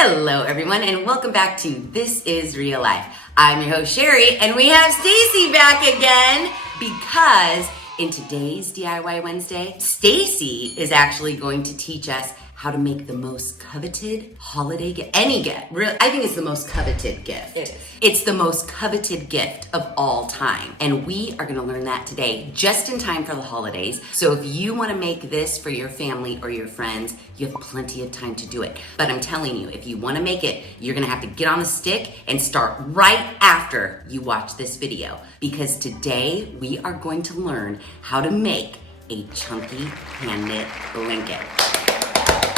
Hello everyone and welcome back to This Is Real Life. I'm your host Sheri and we have Stacy back again because in today's DIY Wednesday, Stacy is actually going to teach us how to make the most coveted holiday gift. Any gift. I think it's the most coveted gift. It is. It's the most coveted gift of all time. And we are gonna learn that today, just in time for the holidays. So if you wanna make this for your family or your friends, you have plenty of time to do it. But I'm telling you, if you wanna make it, you're gonna have to get on the stick and start right after you watch this video. Because today we are going to learn how to make a chunky hand-knit blanket.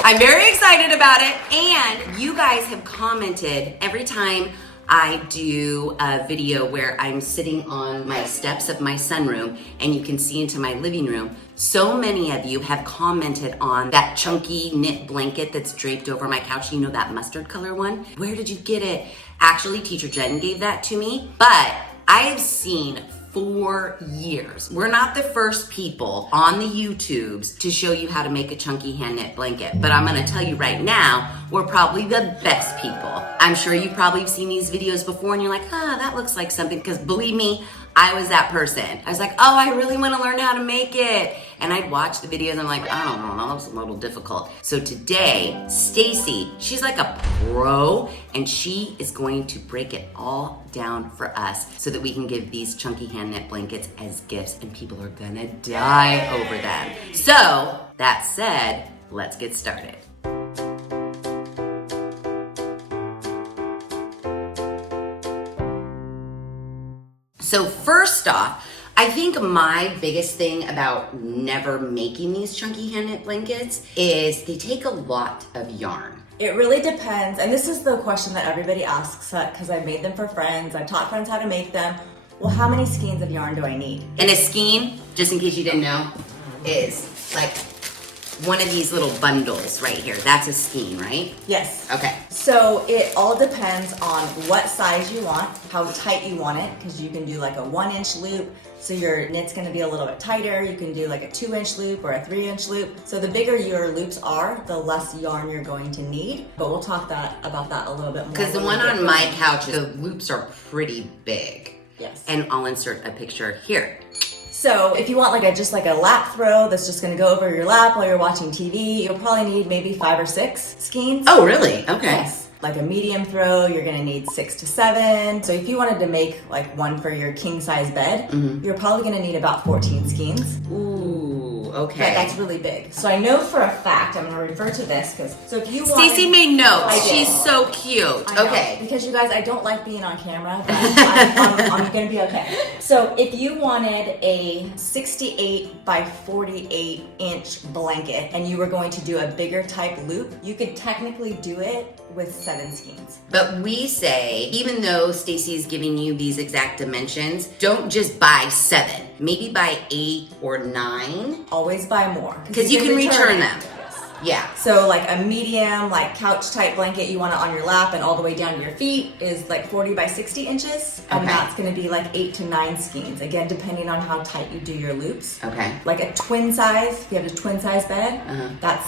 I'm very excited about it, and you guys have commented every time I do a video where I'm sitting on my steps of my sunroom and you can see into my living room. So many of you have commented on that chunky knit blanket that's draped over my couch. You know, that mustard color one? Where did you get it? Actually, Teacher Jen gave that to me, but I have seen 4 years. We're not the first people on the YouTubes to show you how to make a chunky hand knit blanket, but I'm gonna tell you right now, we're probably the best people. I'm sure you probably have seen these videos before and you're like, that looks like something, because believe me, I was that person. I was like, oh, I really wanna learn how to make it. And I'd watch the videos and I'm like, I don't know, that looks a little difficult. So today, Stacy, she's like a pro and she is going to break it all down for us so that we can give these chunky hand knit blankets as gifts and people are gonna die over them. So that said, let's get started. So first off, I think my biggest thing about never making these chunky hand knit blankets is they take a lot of yarn. It really depends, and this is the question that everybody asks because I've made them for friends, I've taught friends how to make them. Well, how many skeins of yarn do I need? And a skein, just in case you didn't know, is like one of these little bundles right here. That's a skein, right? Yes. Okay. So it all depends on what size you want, how tight you want it, because you can do like a 1-inch loop, so your knit's gonna be a little bit tighter. You can do like a 2-inch loop or a 3-inch loop. So the bigger your loops are, the less yarn you're going to need. But we'll talk about that a little bit more. Because the one on my couch, the loops are pretty big. Yes. And I'll insert a picture here. So if you want just like a lap throw that's just gonna go over your lap while you're watching TV, you'll probably need maybe 5 or 6 skeins. Oh, really? Okay. Yes. Like a medium throw, you're gonna need 6 to 7. So if you wanted to make like one for your king size bed, you're probably gonna need about 14 skeins. Ooh, okay. But that's really big. So I know for a fact, I'm gonna refer to this so if you Stacy made notes. I did. She's so cute. I know, Okay. because you guys, I don't like being on camera, but I'm gonna be okay. So if you wanted a 68 by 48 inch blanket and you were going to do a bigger type loop, you could technically do it with 7 skeins. But we say, even though Stacy is giving you these exact dimensions, don't just buy 7. Maybe buy 8 or 9. Always buy more. Because you can return them. Yeah. So like a medium, like couch type blanket you want it on your lap and all the way down to your feet is like 40 by 60 inches. And that's gonna be like 8 to 9 skeins. Again, depending on how tight you do your loops. Okay. Like a twin size, if you have a twin size bed, that's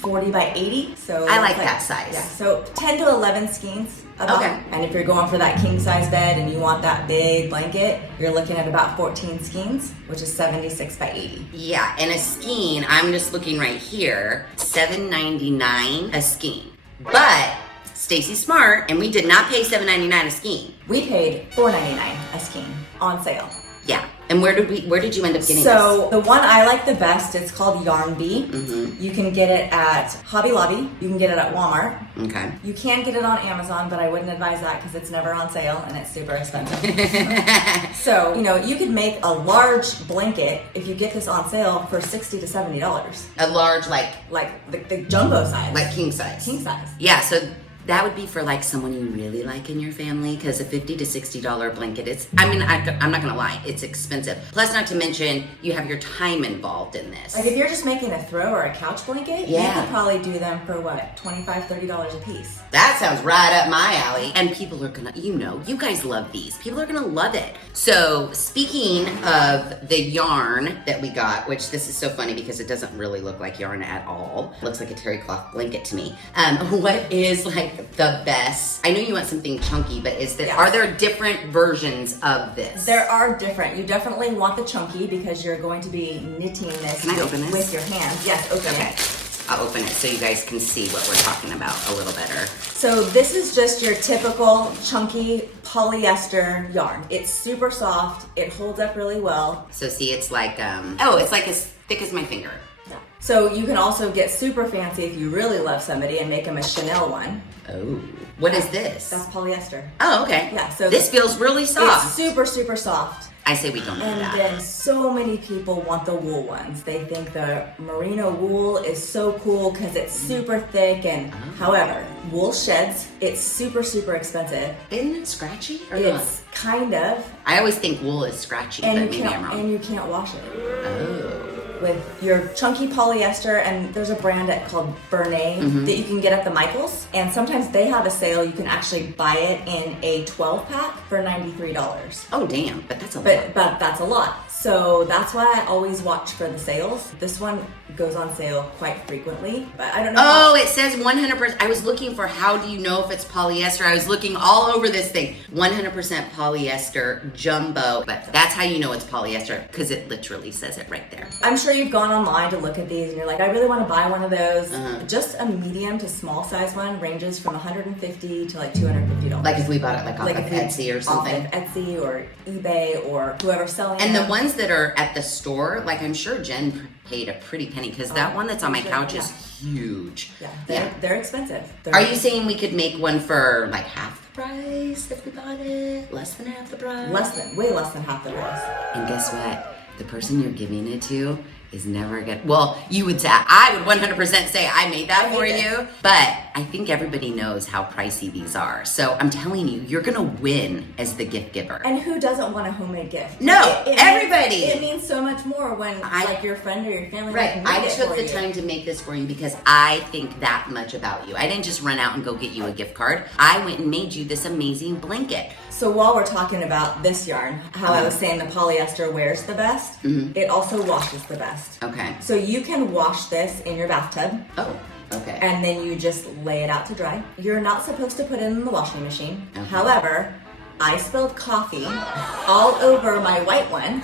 40 by 80. So I like that size. Yeah, so 10 to 11 skeins. Okay. And if you're going for that king size bed and you want that big blanket, you're looking at about 14 skeins, which is 76 by 80. Yeah, and a skein, I'm just looking right here, $7.99 a skein. But Stacy's smart, and we did not pay $7.99 a skein. We paid $4.99 a skein on sale. Yeah. And where did you end up getting So the one I like the best, it's called Yarn Bee. Mm-hmm. You can get it at Hobby Lobby. You can get it at Walmart. Okay. You can get it on Amazon, but I wouldn't advise that because it's never on sale and it's super expensive. So, you could make a large blanket if you get this on sale for $60 to $70. A large, like the jumbo size. Like king size. King size. Yeah, so that would be for like someone you really like in your family, because a $50 to $60 blanket, I'm not gonna lie, it's expensive. Plus, not to mention, you have your time involved in this. Like if you're just making a throw or a couch blanket, you could probably do them for what, $25, $30 a piece. That sounds right up my alley. And people are gonna, you guys love these. People are gonna love it. So speaking of the yarn that we got, which this is so funny because it doesn't really look like yarn at all. It looks like a terry cloth blanket to me. What is like the best. I know you want something chunky, but Yes. are there different versions of this? There are different. You definitely want the chunky because you're going to be knitting this, Can I open this? with your hands. Yes, open Okay. it. I'll open it so you guys can see what we're talking about a little better. So this is just your typical chunky polyester yarn. It's super soft. It holds up really well. So see, it's like, it's like as thick as my finger. So you can also get super fancy if you really love somebody and make them a Chanel one. Oh, what is this? That's polyester. Oh, okay. Yeah, so this feels really soft. It's super, super soft. I say we don't do And that. then so many people want the wool ones. They think the merino wool is so cool because it's super thick and however, wool sheds. It's super, super expensive. Isn't it scratchy or not? It's kind of. I always think wool is scratchy, but maybe I'm wrong. And you can't wash it. Oh. With your chunky polyester, and there's a brand called Bernay that you can get at the Michaels, and sometimes they have a sale. You can actually buy it in a 12 pack for $93. Oh, damn, but that's a lot. But that's a lot. So that's why I always watch for the sales. This one goes on sale quite frequently, but I don't know. Oh, it says 100%. I was looking for how do you know if it's polyester. I was looking all over this thing. 100% polyester jumbo, but that's how you know it's polyester because it literally says it right there. I'm sure you've gone online to look at these and you're like, I really want to buy one of those. Just a medium to small size one ranges from $150 to like $250. Like if we bought it like off of if we- Etsy or something. Off of Etsy or eBay or whoever's selling And the them. ones that are at the store, like I'm sure Jen paid a pretty penny because that one that's on my couch is huge. Yeah, they're expensive. Are you saying we could make one for like half the price if we bought it? Less than half the price? way less than half the price. And guess what? The person you're giving it to is never gonna, well, you would say, I would 100% say I made that for you, but I think everybody knows how pricey these are. So I'm telling you, you're gonna win as the gift giver. And who doesn't want a homemade gift? No, everybody. It means so much more when like your friend or your family Right, made I it took for the you. time to make this for you because I think that much about you. I didn't just run out and go get you a gift card. I went and made you this amazing blanket. So while we're talking about this yarn, how I was saying the polyester wears the best, it also washes the best. Okay. So you can wash this in your bathtub. Oh, okay. And then you just lay it out to dry. You're not supposed to put it in the washing machine. Okay. However, I spilled coffee all over my white one.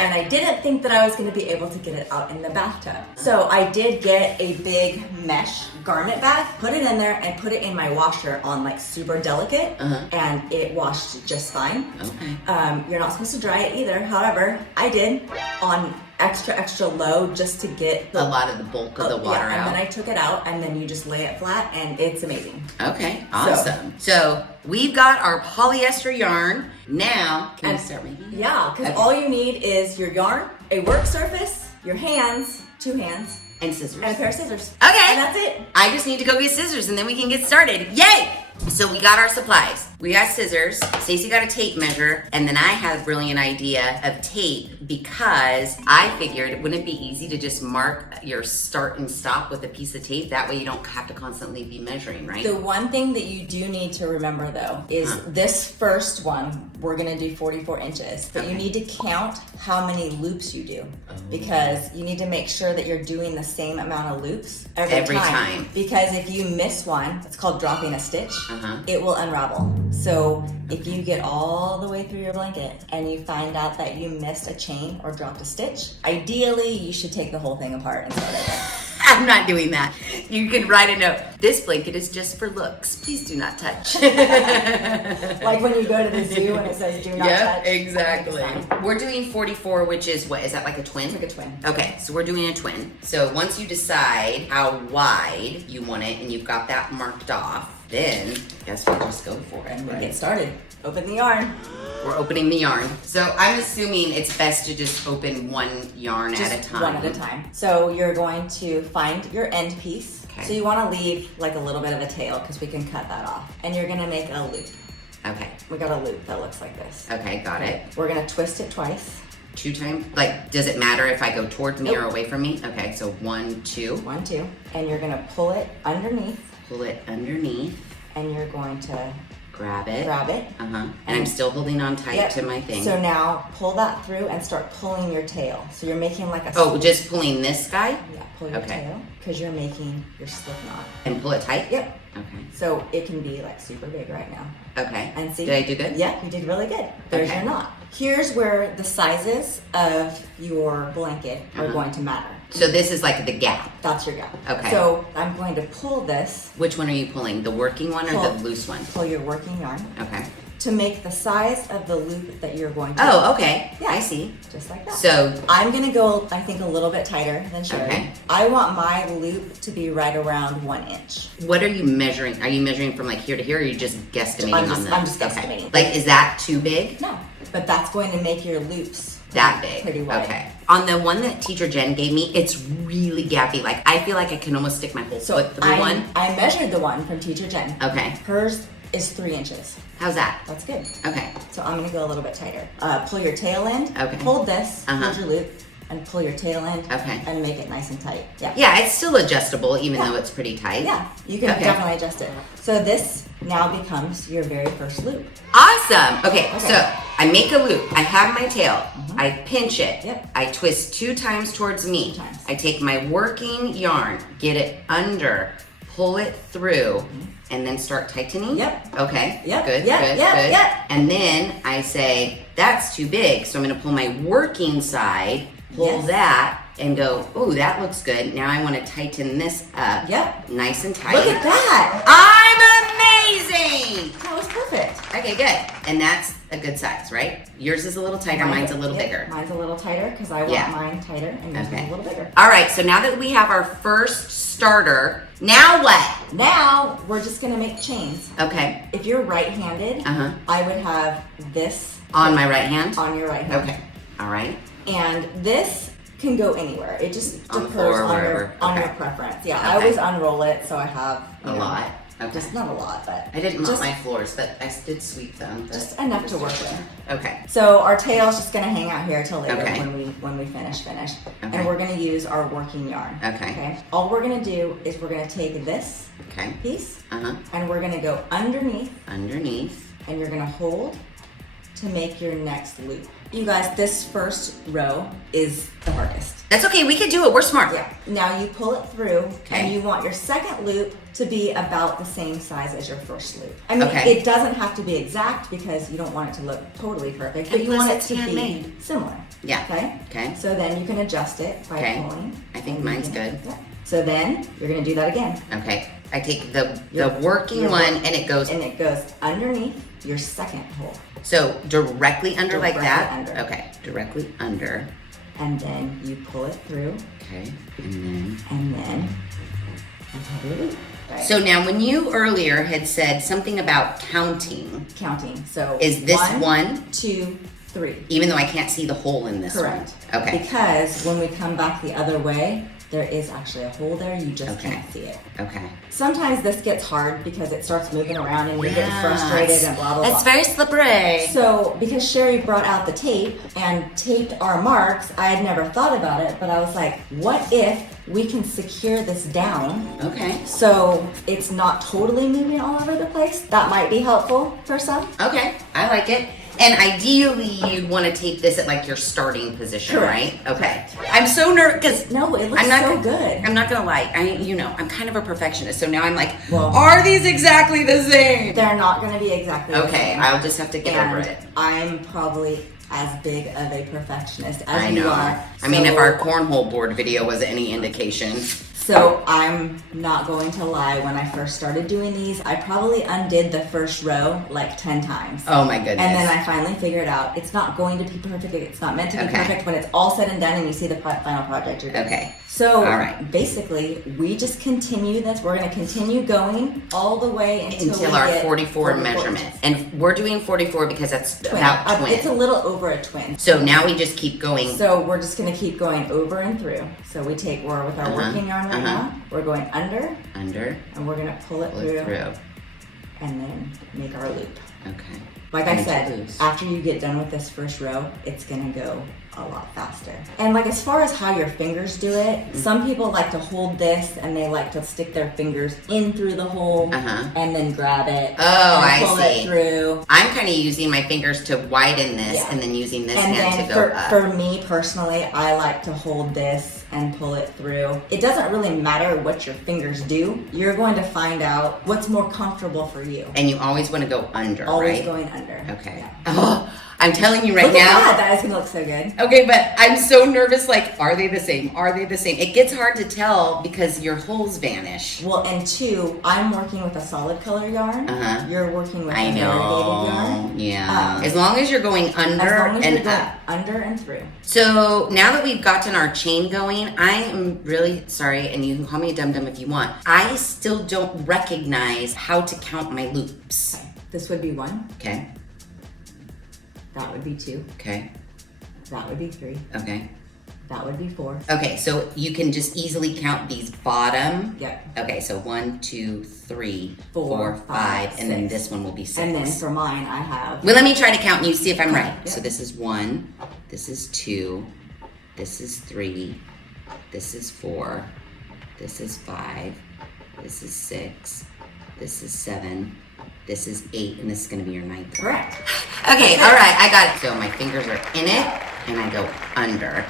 And I didn't think that I was going to be able to get it out in the bathtub. So I did get a big mesh garment bag, put it in there, and put it in my washer on like super delicate, and it washed just fine. Okay. You're not supposed to dry it either. However, I did on extra low just to get A lot of the bulk of the water and out. then I took it out, and then you just lay it flat, and it's amazing. Okay, awesome. So we've got our polyester yarn. Now, can we start making it? Yeah, because Okay. all you need is your yarn, a work surface, your hands, 2 hands, And scissors. and a pair of scissors. Okay. And that's it. I just need to go get scissors and then we can get started. Yay! So we got our supplies. We got scissors. Stacey got a tape measure. And then I had a brilliant idea of tape because I figured, wouldn't it be easy to just mark your start and stop with a piece of tape? That way you don't have to constantly be measuring, right? The one thing that you do need to remember though is this first one, we're gonna do 44 inches, but you need to count how many loops you do because you need to make sure that you're doing the same amount of loops every time. Because if you miss one, it's called dropping a stitch, it will unravel. So if you get all the way through your blanket and you find out that you missed a chain or dropped a stitch, ideally you should take the whole thing apart and start over. I'm not doing that. You can write a note. This blanket is just for looks. Please do not touch. Like when you go to the zoo and it says do not touch. Exactly. It's fine. We're doing 44, which is what? Is that like a twin? It's like a twin. Okay, so we're doing a twin. So once you decide how wide you want it and you've got that marked off, then I guess we'll just go for it. And we right? get started. Open the yarn. We're opening the yarn. So I'm assuming it's best to just open one yarn at a time. One at a time. So you're going to find your end piece. Okay. So you want to leave like a little bit of a tail because we can cut that off. And you're going to make a loop. Okay. We got a loop that looks like this. Okay, got it. We're going to twist it twice. 2 times? Like, does it matter if I go towards me or Nope. away from me? Okay, so 1, 2. 1, 2. And you're going to pull it underneath. Pull it underneath. And you're going to Grab it. grab it. And I'm still holding on tight Yep. to my thing. So now pull that through and start pulling your tail. So you're making like a Oh, just pulling this guy? Yeah, pull your Okay. tail because you're making your slip knot. And pull it tight? Yep. Okay. So it can be like super big right now. Okay. And see? Did I do good? Yeah, you did really good. There's your knot. Here's where the sizes of your blanket are going to matter. So this is like the gap. That's your gap. Okay. So I'm going to pull this. Which one are you pulling? The working one or the loose one? Pull your working yarn. Okay. To make the size of the loop that you're going to. Oh, okay. Yeah. I see. Just like that. So I'm gonna go, I think, a little bit tighter than Sheri. Okay. I want my loop to be right around 1 inch. what are you measuring? Are you measuring from like here to here, or are you just guesstimating I'm on the? just guesstimating. Like, is that too big? No, but that's going to make your loops That big. pretty wide. Okay. On the one that Teacher Jen gave me, it's really gappy. Like, I feel like I can almost stick my whole So foot through one. I measured the one from Teacher Jen. Okay. Hers is 3 inches. How's that? That's good. Okay. So I'm gonna go a little bit tighter. Pull your tail end. Okay. Hold this. Uh-huh. Hold your loop. And pull your tail end. Okay. And make it nice and tight. Yeah. Yeah, it's still adjustable, even though it's pretty tight. Yeah, you can Okay. definitely adjust it. So this now becomes your very first loop. Awesome. Okay, Okay. so I make a loop. I have my tail. I pinch it. Yep. I twist 2 times towards me. 2 times. I take my working yarn, get it under, pull it through, and then start tightening. Yep. Okay. Yep. Good. Yep. Good. Yep. Good. Yep. And then I say that's too big, so I'm going to pull my working side, pull Yes. that, and go. Oh, that looks good. Now I want to tighten this up. Yep. Nice and tight. Look at that. I'm amazing. That was perfect. Okay, good. And that's a good size, right? Yours is a little tighter, mine's a little Yep, bigger. Mine's a little tighter because I want Yeah. mine tighter and yours is Okay. a little bigger. All right, so now that we have our first starter, now what? Now we're just gonna make chains. Okay, If you're right-handed, Uh-huh. I would have this on my right hand? on your right hand. Okay, all right. And this can go anywhere. It just On the differs floor or on wherever. on your Okay. preference. Yeah, I Okay. always unroll it so I have A lot. Okay. Just not a lot, but I didn't mop just, my floors, but I did sweep them. but- just enough to work with. Okay, So our tail's just gonna hang out here till later Okay. when we finish. Okay. And we're gonna use our working yarn. Okay. All we're gonna do is we're gonna take this okay. piece Uh-huh. and we're gonna go underneath Underneath. and you're gonna hold to make your next loop. You guys, this first row is the hardest. That's okay, we could do it, we're smart. Yeah. Now you pull it through Okay. and you want your second loop to be about the same size as your first loop. I mean, Okay. it doesn't have to be exact because you don't want it to look totally perfect, but And you want plus it it's to handmade. be similar. Yeah. Okay? Okay. So then you can adjust it by Okay. pulling. I think and you mine's can- good. yeah. So then you're gonna do that again. Okay, I take the Your- working your one work- and it goes, And it goes underneath your second hole. so directly under like Directly that? under. Okay, directly under. And then you pull it through Okay, and and then you have your loop. then. Right? So now when you earlier had said something about counting, counting. So is this one, 2, 3. even though I can't see the hole in this Correct. one? Okay, Because when we come back the other way, there is actually a hole there. You just Okay. can't see it. okay. Sometimes this gets hard because it starts moving around and you're getting Yes. frustrated and blah, blah, blah. It's very slippery. So, because Sheri brought out the tape and taped our marks, I had never thought about it, but I was like, what if we can secure this down Okay, so it's not totally moving all over the place? That might be helpful for some. okay, I like it. And ideally, you'd want to tape this at like your starting position, Correct. right? Okay. I'm so nervous because No, it looks so good. I'm not gonna lie. I'm kind of a perfectionist, so now I'm like, Well- are these exactly the same? They're not going to be exactly the Okay, same. I'll just have to get over And it. I'm probably as big of a perfectionist as I you know. are. I mean, if So- our cornhole board video was any indication. So I'm not going to lie, when I first started doing these, I probably undid the first row like 10 times. Oh my goodness. And then I finally figured out it's not going to be perfect. It's not meant to be Okay. perfect. When it's all said and done and you see the final project, you're done. Okay. So All right. basically, we just continue this. We're going to continue going all the way until we our get 44 measurement. And we're doing 44 because that's Twin. about twin. It's a little over a twin. So now we just keep going. So we're just going to keep going over and through. So we're with our working yarn right now. We're going under Under, and we're going to pull it pull through, it through. and then make our loop. Okay. Like I said, after you get done with this first row, it's gonna go a lot faster. And like as far as how your fingers do it, some people like to hold this and they like to stick their fingers in through the hole and then grab it. Oh, and pull I see. It through. I'm kind of using my fingers to widen this and then using this hand to go up. For me personally, I like to hold this and pull it through. It doesn't really matter what your fingers do. You're going to find out what's more comfortable for you. And you always want to go under, always right? going under. Okay. Yeah. Oh, I'm telling you right Look now. at that is gonna look so good. Okay, but I'm so nervous. Like, are they the same? Are they the same? It gets hard to tell because your holes vanish. Well, and two, I'm working with a solid color yarn. You're working with I a variegated yarn. Yeah. As long as you're going under and up. Under and through. So now that we've gotten our chain going, I am really sorry, and you can call me a dum-dum if you want. I still don't recognize how to count my loops. Okay. This would be 1. Okay. That would be 2. Okay. That would be 3. Okay. That would be 4. Okay, so you can just easily count these bottom. Yep. Okay, so 1, 2, 3, 4, 4, 5, 5, and then 6. this one will be 6. And then for mine, I have. Well, let me try to count and you see if I'm right. Yep. So this is 1, this is 2, this is 3, this is 4, this is 5, this is 6, this is 7, this is 8, and this is going to be your 9th. Correct. Okay, all right, I got it. So my fingers are in it, and I go under,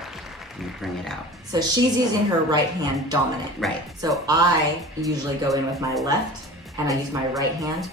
and bring it out. So she's using her right hand dominant. Right. So I usually go in with my left, and I use my right hand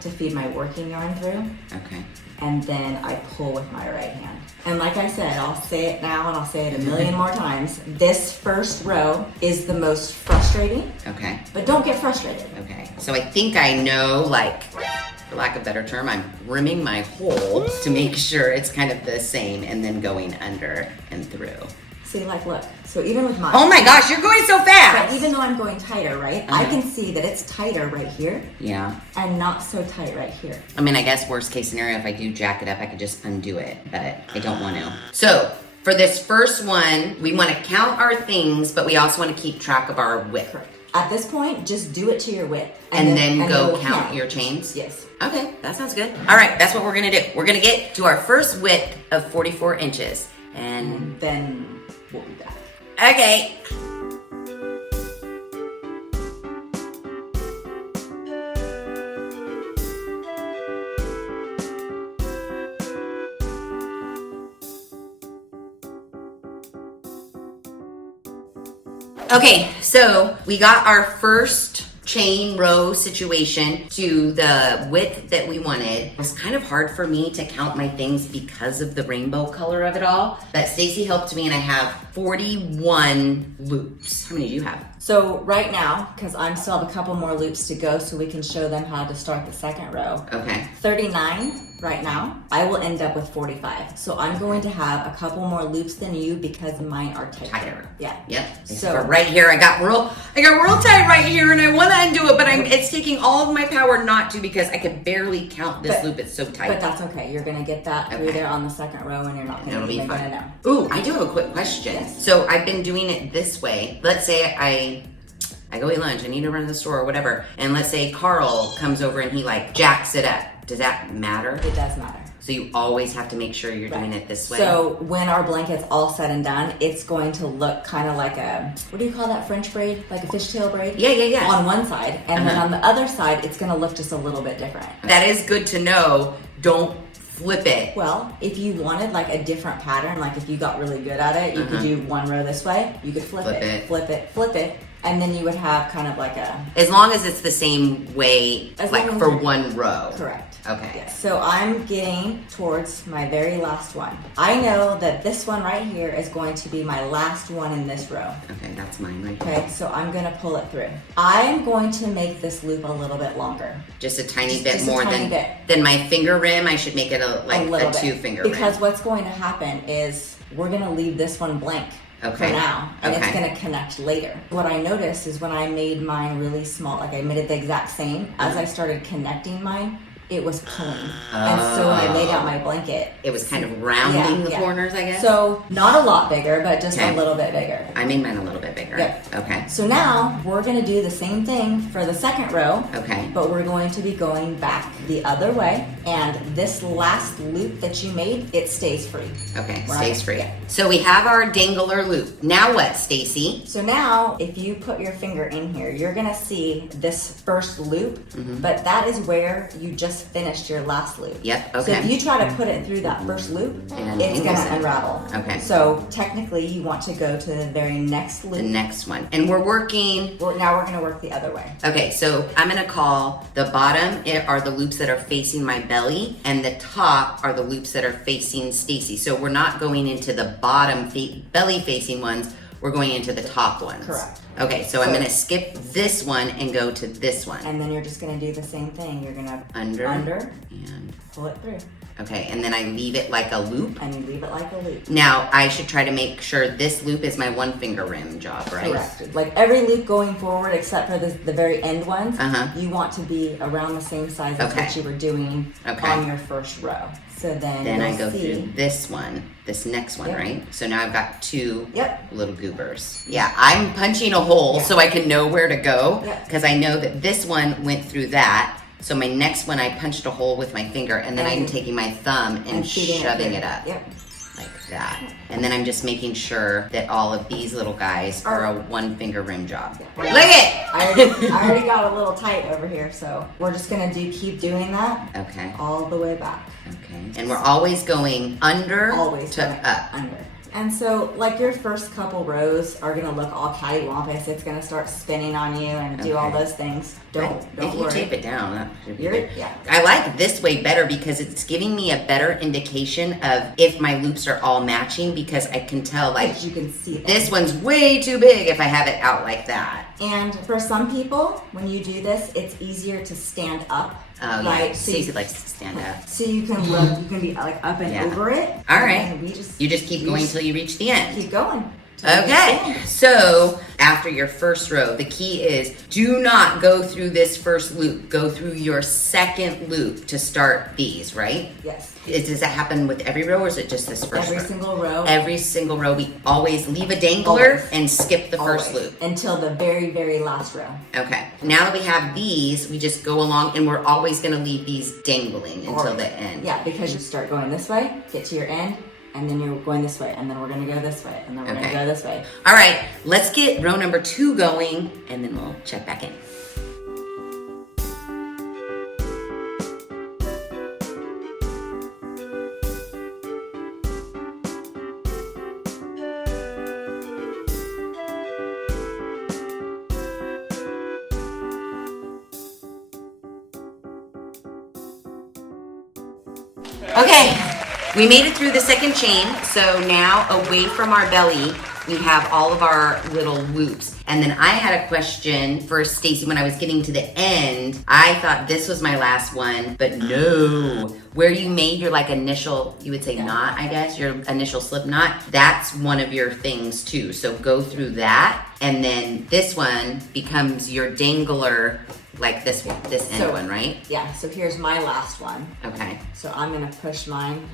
to feed my working yarn through. Okay. And then I pull with my right hand. And like I said, I'll say it now and I'll say it a million more times. This first row is the most frustrating. Okay. But don't get frustrated. Okay. So I think I know, like, for lack of a better term, I'm rimming my hole to make sure it's kind of the same and then going under and through. See, like, look. So even with mine. Oh my gosh, you're going so fast! But even though I'm going tighter, right? I can see that it's tighter right here. Yeah. And not so tight right here. I mean, I guess worst case scenario, if I do jack it up, I could just undo it, but I don't want to. So for this first one, we want to count our things, but we also want to keep track of our width. Correct. At this point, just do it to your width. And then go we'll count your chains? Yes. Okay, that sounds good. All right, that's what we're gonna do. We're gonna get to our first width of 44 inches. And then we'll be back. okay. Okay, so we got our first chain row situation to the width that we wanted. It was kind of hard for me to count my things because of the rainbow color of it all, but Stacy helped me and I have 41 loops. How many do you have? So right now, because I still have a couple more loops to go so we can show them how to start the second row. Okay. 39 right now, I will end up with 45. So I'm going to have a couple more loops than you because mine are tighter. Yeah. Yep. So right here, I got real tight right here and I want to undo it, but it's taking all of my power not to because I could barely count this loop. It's so tight. But that's okay. You're going to get that through there on the second row and you're not going to even gonna know. Ooh, I do have a quick question. Yes. So I've been doing it this way. Let's say I go eat lunch, I need to run to the store or whatever, and let's say Carl comes over and he like jacks it up. Does that matter? It does matter. So you always have to make sure you're doing it this way? So when our blanket's all said and done, it's going to look kind of like a, what do you call that French braid? Like a fishtail braid? Yeah. On one side. And then on the other side, it's going to look just a little bit different. That is good to know. Don't flip it. Well, if you wanted like a different pattern, like if you got really good at it, you could do one row this way, you could flip it, and then you would have kind of like a... As long as it's the same way, like for one row. Correct. Okay. Yes. So I'm getting towards my very last one. I know that this one right here is going to be my last one in this row. Okay, that's mine right here. Okay, so I'm gonna pull it through. I'm going to make this loop a little bit longer. Just a tiny bit just more a tiny than bit. Than my finger rim. I should make it a little bit. 2-finger rim. Because what's going to happen is we're gonna leave this one blank. For now, and it's going to connect later. What I noticed is when I made mine really small, like I made it the exact same, as I started connecting mine, it was pulling. And so when I laid out my blanket, it was kind of rounding the corners, I guess. So not a lot bigger, but just a little bit bigger. I made mine a little bit bigger. Yep. Okay. So now we're going to do the same thing for the second row. Okay. But we're going to be going back the other way, and this last loop that you made, it stays free. Okay, Right? stays free. Yeah. So we have our dangler loop. Now what, Stacy? So now, if you put your finger in here, you're gonna see this first loop, but that is where you just finished your last loop. Yep, So okay. if you try to put it through that first loop, And it's untangle gonna it. unravel. Okay. So technically, you want to go to the very next The loop. next one. And we're working. Now we're gonna work the other way. Okay, so I'm gonna call the bottom are the loops that are facing my belly, and the top are the loops that are facing Stacy. So we're not going into the bottom belly facing ones, we're going into the top ones. Correct. Okay, so I'm So- gonna skip this one and go to this one. And then you're just gonna do the same thing. You're gonna Under. and pull it through, Okay, and then I leave it like a loop. and you leave it like a loop. Now, I should try to make sure this loop is my one finger rim job, right? Correct. Like every loop going forward, except for the very end ones, you want to be around the same size as Okay. what you were doing Okay. on your first row. So then Then you'll I go see, through this one, this next one, Yep. right? So now I've got two Yep. little goobers. Yeah, I'm punching a hole Yeah. so I can know where to go Yeah. because I know that this one went through that. So my next one, I punched a hole with my finger, and then I'm And- taking my thumb and feeding shoving through. it up Yep. like that. And then I'm just making sure that all of these little guys are a one finger rim job. Yeah. Look it! I already got a little tight over here, so we're just gonna keep doing that Okay. all the way back. Okay. And we're always going under Always to going up. under. And so, like, your first couple rows are gonna look all cattywampus. It's gonna start spinning on you and do all Okay. those things. Don't If you worry. tape it down, that should be You're- good. yeah. I like this way better because it's giving me a better indication of if my loops are all matching because I can tell like Because you can see them. this one's way too big if I have it out like that. And for some people, when you do this, it's easier to stand up. Oh right? yeah, Stacey likes to stand up. So you can look, you can be like up and Yeah. over it. All and right. then we just You just keep going till you reach the end. keep going. till you Okay, stand. so after your first row, the key is do not go through this first loop. Go through your second loop to start these, right? Yes. Does that happen with every row or is it just this first Every row? single row. Every single row, we always leave a dangler Always. and skip the first Always. loop. Until the very, very last row. Okay, now that we have these, we just go along and we're always gonna leave these dangling until Or- the end. Yeah, because you start going this way, get to your end, and then you're going this way, and then we're gonna go this way, and then we're Okay. gonna go this way. All right, let's get row number 2 going and then we'll check back in. Okay, we made it through the second chain. So now away from our belly, we have all of our little loops. And then I had a question for Stacy when I was getting to the end. I thought this was my last one, but no. Where you made your like initial, you would say knot, I guess, your initial slip knot, that's one of your things too. So go through that. And then this one becomes your dangler, like this one, this end So- one, right? Yeah, so here's my last one. Okay, So I'm gonna push mine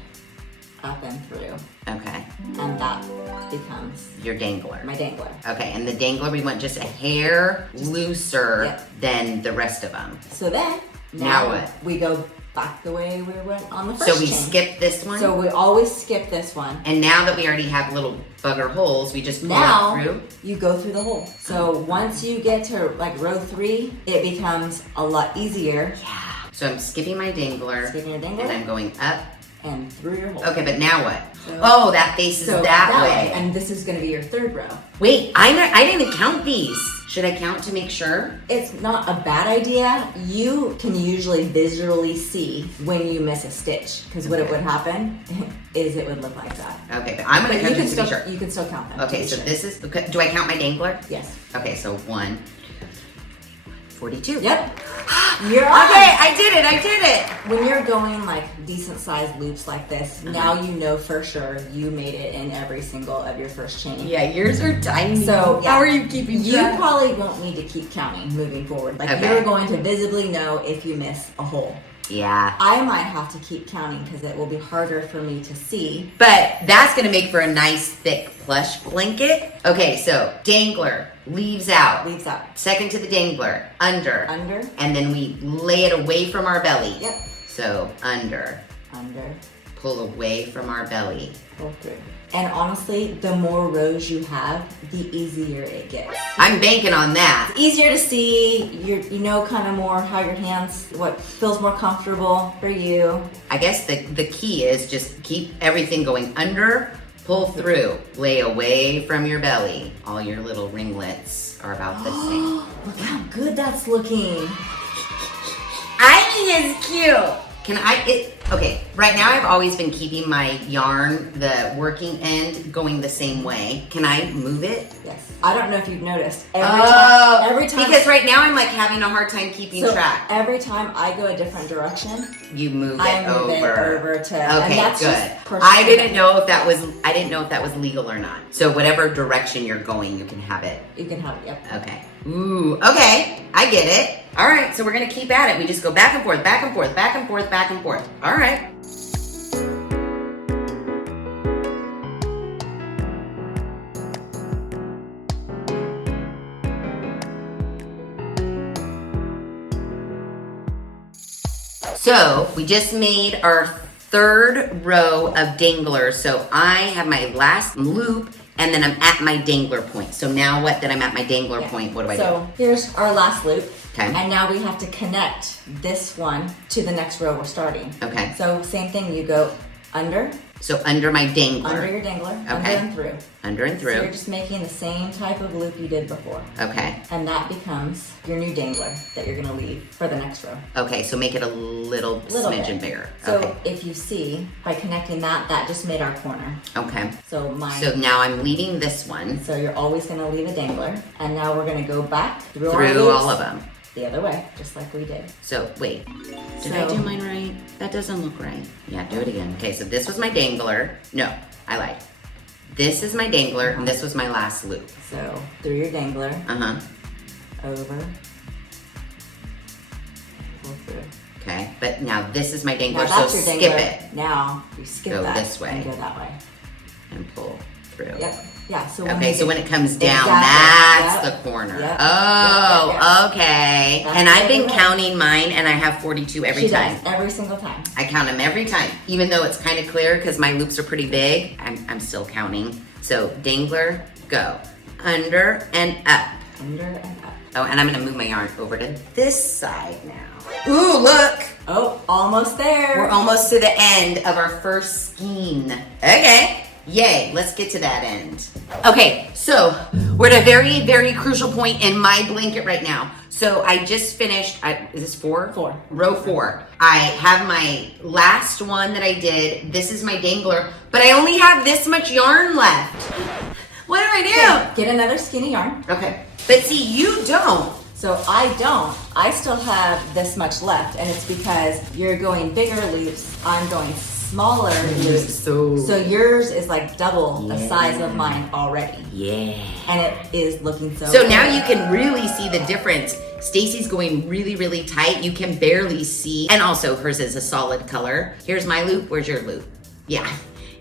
up and through, okay. and that becomes Your dangler. my dangler. Okay, and the dangler we want just a hair looser Yep. than the rest of them. So then, Now what? We go back the way we went on the first So we chain. skip this one. So we always skip this one. And now that we already have little bugger holes, we just pull Now it through. you go through the hole. So once you get to like row 3, it becomes a lot easier. Yeah. So I'm skipping my dangler. Skipping your dangler. And I'm going up. And through your hole. Okay, but now what? So- Oh, that faces So that way. and this is going to be your third row. Wait, I didn't count these. Should I count to make sure? It's not a bad idea. You can usually visually see when you miss a stitch, because what it would happen is it would look like that. Okay, but I'm gonna But count you can just to be still sure. you can still count them. to Okay, be so sure. this is, okay, do I count my dangler? Yes. Okay, so 1, 42. Yep. You're on. Okay, I did it. When you're going like decent sized loops like this, now you know for sure you made it in every single of your first chain. Yeah, yours are tiny. So yeah, how are you keeping You track? probably won't need to keep counting moving forward. Like Okay. you're going to visibly know if you miss a hole. Yeah. I might have to keep counting because it will be harder for me to see. But that's gonna make for a nice thick plush blanket. Okay, so dangler, leaves out. Leaves out. Second to the dangler, under. Under. And then we lay it away from our belly. Yep. So under. Under. Pull away from our belly. Pull through. And honestly, the more rows you have, the easier it gets. I'm banking on that. It's easier to see, you know kind of more how your hands, what feels more comfortable for you. I guess the key is just keep everything going under, pull through, lay away from your belly. All your little ringlets are about the same. Look how good that's looking. I think it's cute. Okay, right now I've always been keeping my yarn, the working end, going the same way. Can I move it? Yes. I don't know if you've noticed. Every time. Because right now I'm like having a hard time keeping track. Every time I go a different direction, You move I it move over. it over to. Okay, and that's good. just personal. I didn't know if that was legal or not. So whatever direction you're going, you can have it. You can have it. Yep. Okay. Ooh, okay. I get it. All right, so we're gonna keep at it. We just go back and forth, back and forth, back and forth, back and forth. All right. So we just made our third row of danglers. So I have my last loop and then I'm at my dangler point. So now what that I'm at my dangler point, what do I do? So here's our last loop. Okay. And now we have to connect this one to the next row we're starting. Okay. So same thing, you go under. So under my dangler. Under your dangler. Under Okay. and through. Under and So you're through. just making the same type of loop you did before. Okay. And that becomes your new dangler that you're gonna leave for the next row. Okay, so make it a little smidgen bit. bigger. So Okay. if you see, by connecting that just made our corner. Okay. So mine. So now I'm leaving this one So you're always gonna leave a dangler. And now we're gonna go back through our through loops all of them. the other way, just like we did. So wait, did I do mine right? That doesn't look right. Yeah, do it again. Okay, so this was my dangler. No, I lied. This is my dangler, and this was my last loop. So through your dangler, Uh-huh. over, pull through. Okay, but now this is my dangler, Now so that's your skip dangler. it Now you skip Go that this way. and go that way. and pull through. Yep. Yeah. So Okay, so when it comes down, Exactly. that's Yep. the corner. Yep. Oh, Yep. okay. That's And I've been the way. counting mine, and I have 42 every she time. does every single time. I count them every time, even though it's kind of clear because my loops are pretty big. I'm still counting. So dangler, go under and up. Under and up. Oh, and I'm gonna move my yarn over to this side now. Ooh, look! Oh, almost there. We're almost to the end of our first skein. Okay, yay, let's get to that end. Okay, so we're at a very, very crucial point in my blanket right now. So I just finished, is this 4? 4. Row 4. I have my last one that I did. This is my dangler, but I only have this much yarn left. What do I do? Get another skinny yarn. Okay, but see, you don't. So I don't. I still have this much left, and it's because you're going bigger loops. I'm going smaller loops. So yours is like double the size of mine already. Yeah. And it is looking so So good. now you can really see the difference. Stacy's going really, really tight. You can barely see. And also hers is a solid color. Here's my loop. Where's your loop? Yeah.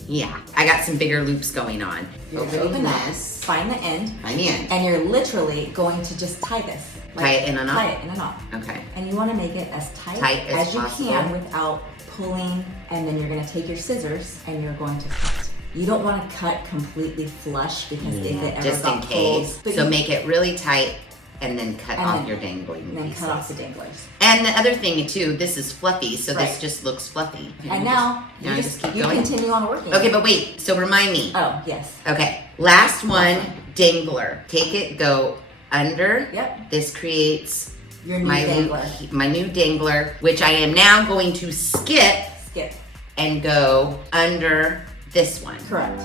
Yeah. I got some bigger loops going on. You're gonna open this, find the end, I'm in. and you're literally going to just tie this. Tie it in a knot? Tie it in a knot. Okay. And you want to make it as tight, Tight as you possible. can without pulling, and then you're going to take your scissors and you're going to cut. You don't want to cut completely flush because if it ever Just in got case. pulled, So make it really tight and then cut And off then- your dangling and then pieces. cut off the danglers. And the other thing too, this is fluffy, so this Right. just looks fluffy. And now now you just keep you going. continue on working. Okay, but wait, so remind me. Oh yes. Okay, last one, dangler. Take it, go under. Yep. This creates Your new my dangler. my new dangler, which I am now going to skip Skip. and go under this one. Correct.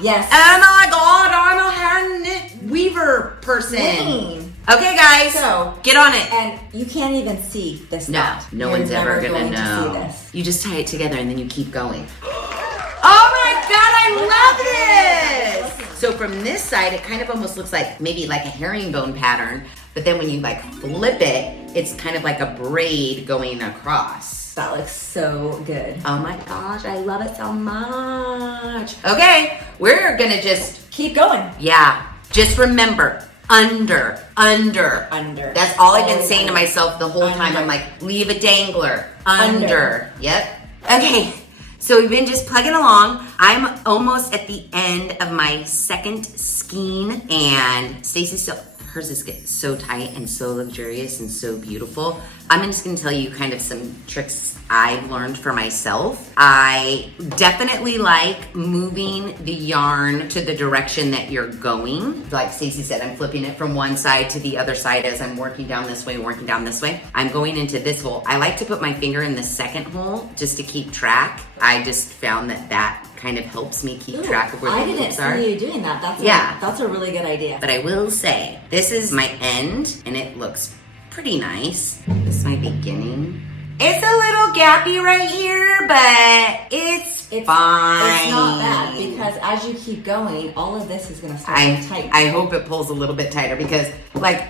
Yes. Oh my God, I'm a hand knit weaver person. Dang. Okay, guys, So- get on it. And you can't even see this No, knot. no You're one's ever never gonna going know. to see this. You just tie it together and then you keep going. Oh my God, I love this! So from this side, it kind of almost looks like maybe like a herringbone pattern, but then when you like flip it, it's kind of like a braid going across. That looks so good. Oh my gosh, I love it so much. Okay, we're gonna just keep going. Yeah, just remember, under. That's all I've been saying to myself the whole time. I'm like, leave a dangler, under. Yep. Okay, so we've been just plugging along. I'm almost at the end of my second skein, and Stacy's still, hers is getting so tight and so luxurious and so beautiful. I'm just gonna tell you kind of some tricks I've learned for myself. I definitely like moving the yarn to the direction that you're going. Like Stacey said, I'm flipping it from one side to the other side as I'm working down this way, working down this way. I'm going into this hole. I like to put my finger in the second hole just to keep track. I just found that kind of helps me keep track of where the loops are. I didn't see you doing that. That's a really good idea. But I will say, this is my end, and it looks pretty nice. This is my beginning. It's a little gappy right here, but it's fine. It's not bad, because as you keep going, all of this is gonna start to tighten. I hope it pulls a little bit tighter, because like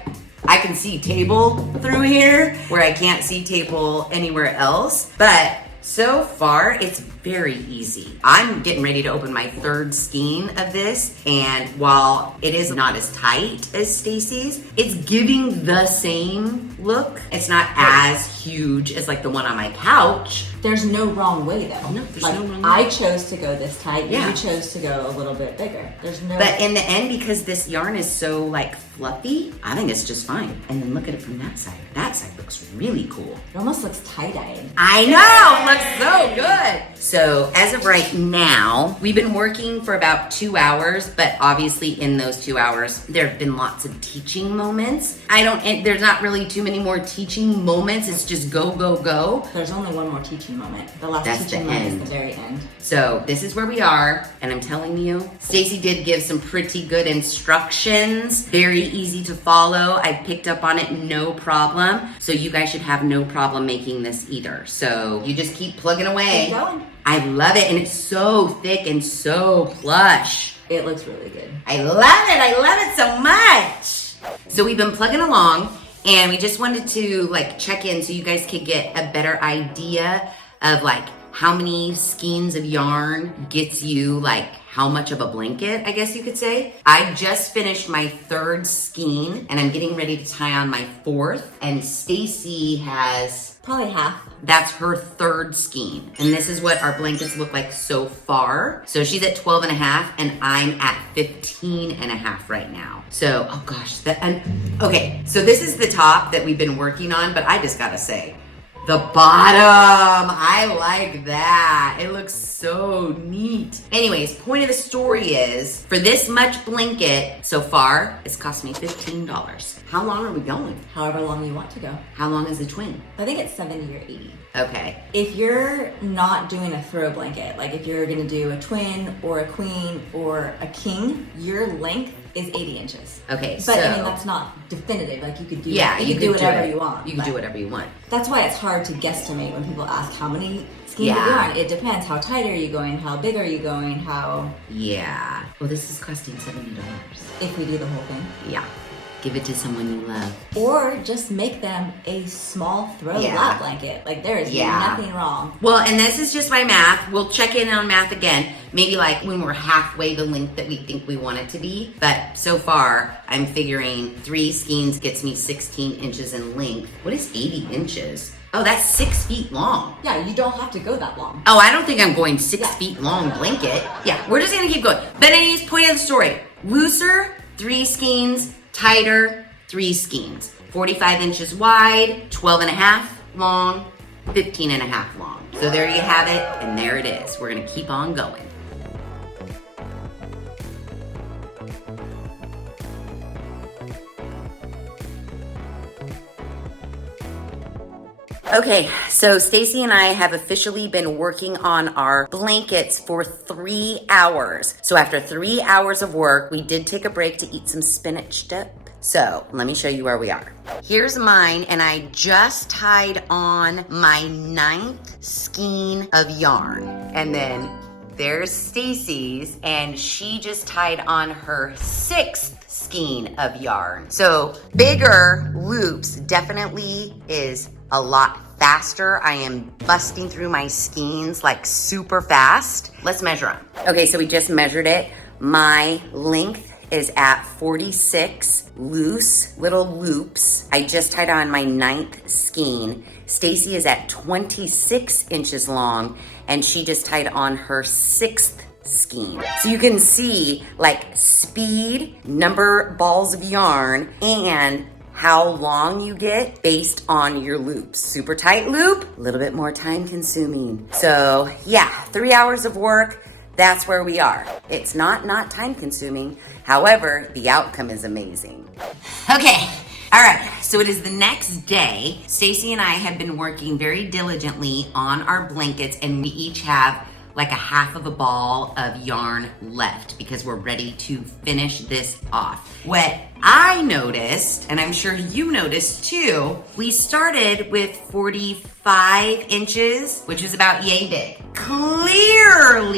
I can see table through here where I can't see table anywhere else. But so far, it's very easy. I'm getting ready to open my third skein of this, and while it is not as tight as Stacy's, it's giving the same look. It's not as huge as like the one on my couch. There's no wrong way though. No, there's no wrong way. I chose to go this tight. Yeah. You chose to go a little bit bigger. There's no. But in the end, because this yarn is so like fluffy, I think it's just fine. And then look at it from that side. That side looks really cool. It almost looks tie-dyed. I know, it looks so good. So as of right now, we've been working for about 2 hours, but obviously in those 2 hours, there have been lots of teaching moments. There's not really too many more teaching moments. It's just go, go, go. There's only one more teaching moment. The last That's teaching the moment end. is the very end. So this is where we are, and I'm telling you, Stacy did give some pretty good instructions. Very easy to follow. I picked up on it, no problem. So you guys should have no problem making this either. So you just keep plugging away. Keep going. I love it, and it's so thick and so plush. It looks really good. I love it. I love it so much. So we've been plugging along, and we just wanted to like check in so you guys could get a better idea of like how many skeins of yarn gets you like how much of a blanket, I guess you could say. I just finished my third skein, and I'm getting ready to tie on my fourth, and Stacy has probably half. That's her third skein. And this is what our blankets look like so far. So she's at 12 and a half, and I'm at 15 and a half right now. So, oh gosh, okay, so this is the top that we've been working on, but I just gotta say, the bottom, I like that. It looks so neat. Anyways, point of the story is, for this much blanket so far, it's cost me $15. How long are we going? However long you want to go. How long is the twin? I think it's 70 or 80. Okay. If you're not doing a throw blanket, like if you're gonna do a twin or a queen or a king, your length is 80 inches. Okay, but so I mean, that's not definitive. Like you could do, yeah, you could do whatever you want. You can do whatever you want. That's why it's hard to guesstimate when people ask how many skeins Yeah. of yarn. It depends. How tight are you going? How big are you going? How? Yeah. Well, this is costing $70. If we do the whole thing. Yeah. Give it to someone you love. Or just make them a small throw lap blanket. Like there is nothing wrong. Well, and this is just my math. We'll check in on math again. Maybe like when we're halfway the length that we think we want it to be. But so far, I'm figuring 3 skeins gets me 16 inches in length. What is 80 inches? Oh, that's 6 feet long. Yeah, you don't have to go that long. Oh, I don't think I'm going 6 feet long blanket. Yeah, we're just gonna keep going. But anyways, point of the story. Looser, 3 skeins. Tighter, 3 skeins. 45 inches wide, 12 and a half long, 15 and a half long. So there you have it, and there it is. We're gonna keep on going. Okay, so Stacy and I have officially been working on our blankets for 3 hours. So after 3 hours of work, we did take a break to eat some spinach dip. So let me show you where we are. Here's mine, and I just tied on my 9th skein of yarn. And then there's Stacy's, and she just tied on her 6th skein of yarn. So bigger loops definitely is a lot faster. I am busting through my skeins like super fast. Let's measure them. Okay, so we just measured it. My length is at 46 loose little loops. I just tied on my 9th skein. Stacy is at 26 inches long, and she just tied on her 6th skein. So you can see like speed, number balls of yarn, and how long you get based on your loops. Super tight loop, a little bit more time consuming. So yeah, 3 hours of work. That's where we are. It's not time consuming. However, the outcome is amazing. Okay, all right, so it is the next day. Stacy and I have been working very diligently on our blankets, and we each have like a half of a ball of yarn left because we're ready to finish this off. What I noticed, and I'm sure you noticed too, we started with 45 inches, which is about yay big. Clearly,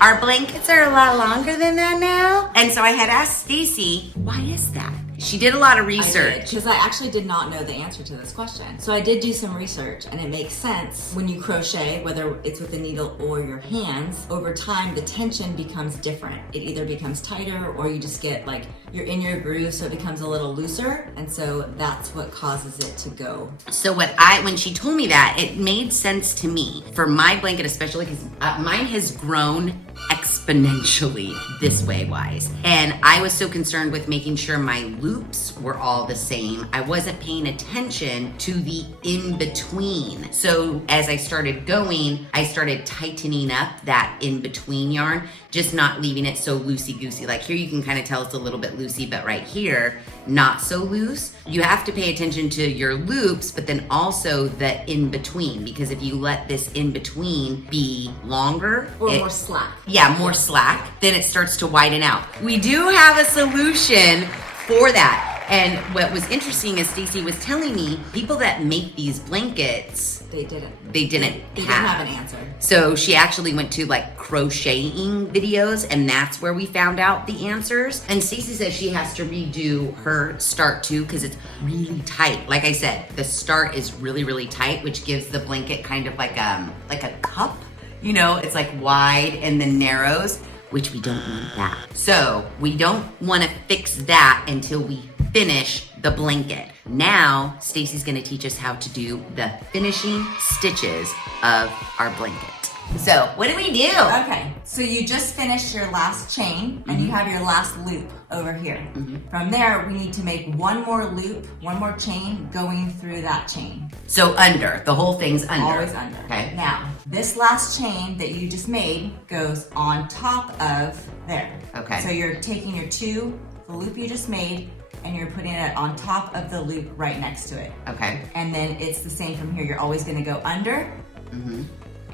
our blankets are a lot longer than that now. And so I had asked Stacy, why is that? She did a lot of research. Because I actually did not know the answer to this question. So I did do some research, and it makes sense when you crochet, whether it's with a needle or your hands, over time the tension becomes different. It either becomes tighter or you just get like, you're in your groove, so it becomes a little looser. And so that's what causes it to go. So when she told me that, it made sense to me. For my blanket especially, because mine has grown exponentially this way wise. And I was so concerned with making sure my loops were all the same. I wasn't paying attention to the in-between. So as I started going, I started tightening up that in-between yarn, just not leaving it so loosey-goosey. Like here you can kind of tell it's a little bit loosey, but right here, not so loose. You have to pay attention to your loops, but then also the in-between, because if you let this in-between be longer, Or more slack. Yeah, more slack, then it starts to widen out. We do have a solution for that. And what was interesting is Stacy was telling me people that make these blankets, They didn't have an answer. So she actually went to like crocheting videos, and that's where we found out the answers. And Stacy says she has to redo her start too because it's really tight. Like I said, the start is really, really tight, which gives the blanket kind of like a cup. You know, it's like wide and then narrows, which we don't want that. So we don't want to fix that until we finish the blanket. Now, Stacy's gonna teach us how to do the finishing stitches of our blanket. So, what do we do? Okay, so you just finished your last chain, and you have your last loop over here. From there, we need to make one more loop, one more chain going through that chain. So under, the whole thing's under. Always under. Okay. Now, this last chain that you just made goes on top of there. Okay. So you're taking the loop you just made, and you're putting it on top of the loop right next to it. Okay. And then it's the same from here. You're always gonna go under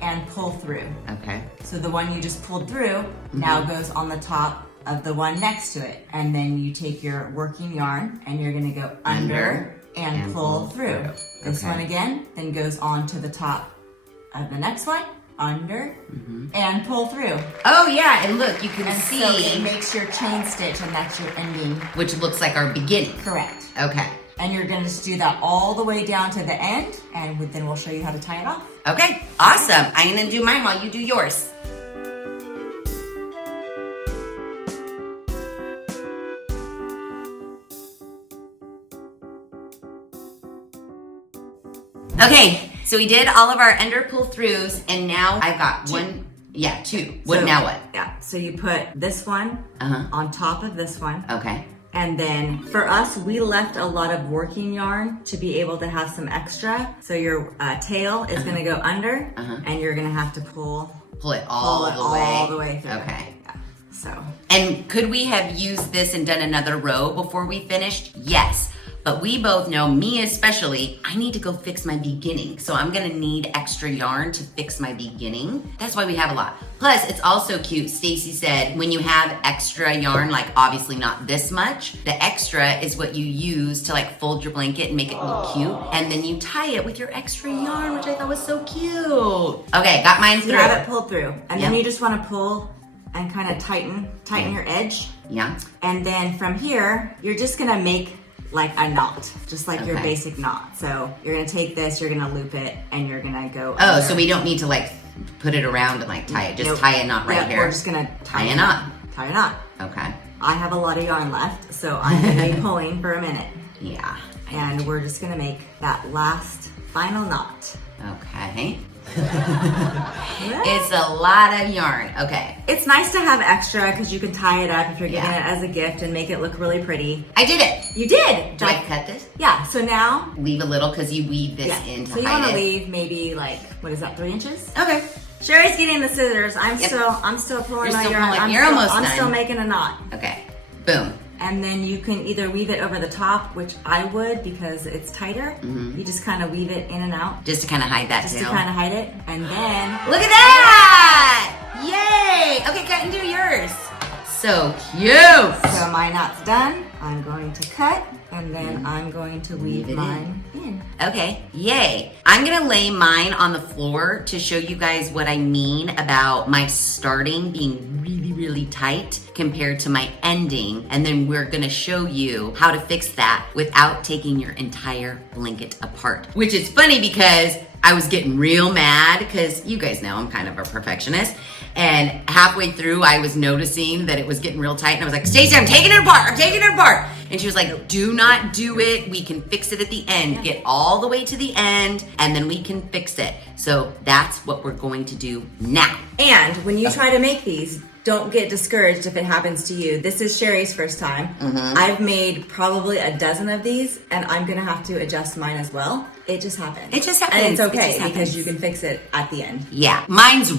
and pull through. Okay. So the one you just pulled through now goes on the top of the one next to it. And then you take your working yarn and you're gonna go under and pull through. This one again, then goes on to the top of the next one, under and pull through. Oh yeah, and look, you can see. So it makes your chain stitch, and that's your ending. Which looks like our beginning. Correct. Okay. And you're gonna just do that all the way down to the end, and then we'll show you how to tie it off. Okay, awesome. I'm gonna do mine while you do yours. Okay, so we did all of our under pull throughs, and now I've got two. Now what? Yeah, so you put this one on top of this one. Okay. And then for us, we left a lot of working yarn to be able to have some extra. So your tail is gonna go under, and you're gonna have to pull it all the way through. Okay. Yeah. So. And could we have used this and done another row before we finished? Yes. But we both know, me especially, I need to go fix my beginning. So I'm gonna need extra yarn to fix my beginning. That's why we have a lot. Plus, it's also cute. Stacy said when you have extra yarn, like obviously not this much, the extra is what you use to like fold your blanket and make it look cute. And then you tie it with your extra yarn, which I thought was so cute. Okay, got mine through. You have it pulled through. And then Yep. you just wanna pull and kind of tighten your edge. Yeah. And then from here, you're just gonna make like a knot, just like your Okay. basic knot. So you're gonna take this, you're gonna loop it, and you're gonna go Oh, under. so we don't need to like put it around and like tie it. Just Nope. tie a knot right Yeah, here. We're just gonna Tie a knot. Tie a knot. Okay. I have a lot of yarn left, so I'm gonna be pulling for a minute. Yeah. And we're just gonna make that last final knot. Okay. It's a lot of yarn. Okay. It's nice to have extra because you can tie it up if you're giving Yeah. it as a gift and make it look really pretty. I did it. You did! Do I cut this? Yeah, so now, Leave a little because you weave this yeah. in to So you hide wanna it. leave maybe like, what is that, 3 inches? Okay. Sheri's getting the scissors. I'm Yep. still pulling You're my still yarn. pulling. I'm You're still, almost I'm done. still making a knot. Okay. Boom. And then you can either weave it over the top, which I would because it's tighter. Mm-hmm. You just kind of weave it in and out Just to kind of hide that just tail. to kind of hide it. And then, Look at that! Yay! Okay, cut and do yours. So cute. so my knot's done. I'm going to cut and then I'm going to weave it mine in. Okay, yay. I'm gonna lay mine on the floor to show you guys what I mean about my starting being really, really tight compared to my ending. And then we're gonna show you how to fix that without taking your entire blanket apart. Which is funny because I was getting real mad because you guys know I'm kind of a perfectionist. And halfway through, I was noticing that it was getting real tight. And I was like, Stacey, I'm taking it apart. I'm taking it apart. And she was like, do not do it. We can fix it at the end. Get all the way to the end, and then we can fix it. So that's what we're going to do now. And when you try to make these, don't get discouraged if it happens to you. This is Sheri's first time. Mm-hmm. I've made probably a dozen of these and I'm gonna have to adjust mine as well. It just happens. It just And happens. it's It okay just happens. because you can fix it at the end. Yeah, mine's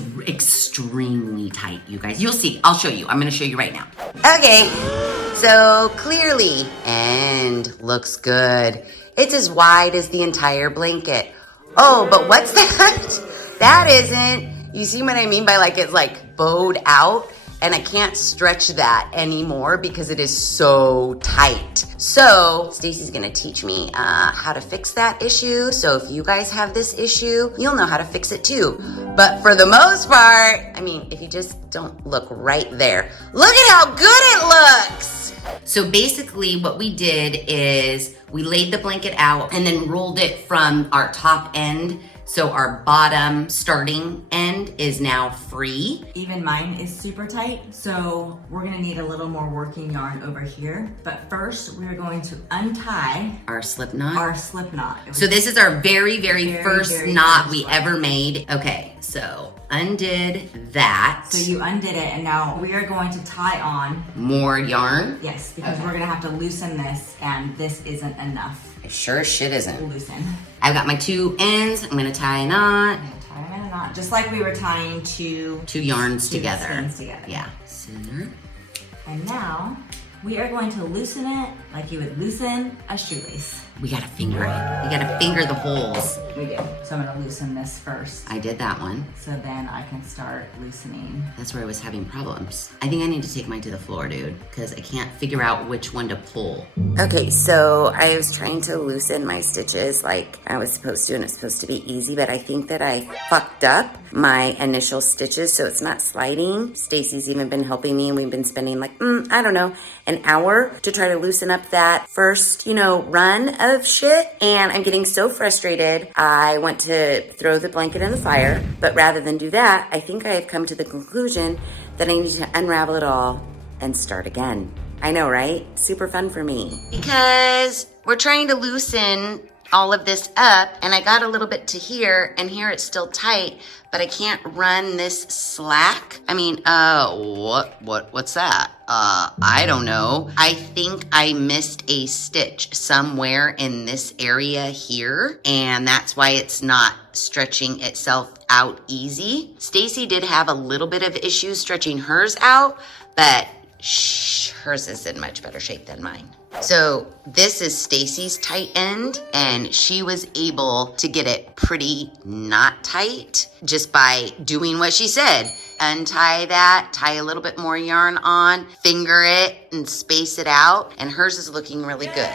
extremely tight, you guys. You'll see. I'll show you. I'm gonna show you right now. Okay, so clearly, and looks good. It's as wide as the entire blanket. Oh, but what's that? That isn't. You see what I mean by like it's like bowed out? And I can't stretch that anymore because it is so tight. So Stacey's gonna teach me how to fix that issue. So if you guys have this issue, you'll know how to fix it too. But for the most part, I mean, if you just don't look right there, look at how good it looks. So basically what we did is we laid the blanket out and then rolled it from our top end. So our bottom starting end is now free. Even mine is super tight, so we're gonna need a little more working yarn over here. But first, we're going to untie Our slip knot. our slip knot. So this is our very, very first very knot first we one. ever made. Okay, so undid that. So you undid it, and now we are going to tie on, More yarn. yes, because we're gonna have to loosen this, and this isn't enough It sure as shit to isn't. loosen. I've got my 2 ends. I'm gonna tie a knot. I'm gonna tie them in a knot, just like we were tying two 2 yarns two together. skeins together. Yeah. Center. And now we are going to loosen it like you would loosen a shoelace. We gotta finger it. We gotta finger the holes. We do. So I'm gonna loosen this first, I did that one. so then I can start loosening. That's where I was having problems. I think I need to take mine to the floor, dude, because I can't figure out which one to pull. Okay, so I was trying to loosen my stitches like I was supposed to, and it's supposed to be easy, but I think that I fucked up my initial stitches, so it's not sliding. Stacy's even been helping me, and we've been spending like, I don't know, an hour to try to loosen up that first, run of shit. And I'm getting so frustrated. I want to throw the blanket in the fire, but rather than do that, I think I have come to the conclusion that I need to unravel it all and start again. I know, right? Super fun for me. Because we're trying to loosen all of this up, and I got a little bit to here, and here it's still tight, but I can't run this slack. I mean, what's that? I don't know. I think I missed a stitch somewhere in this area here, and that's why it's not stretching itself out easy. Stacy did have a little bit of issues stretching hers out, but hers is in much better shape than mine. So this is Stacy's tight end, and she was able to get it pretty not tight just by doing what she said. Untie that, tie a little bit more yarn on, finger it, and space it out. And hers is looking really good.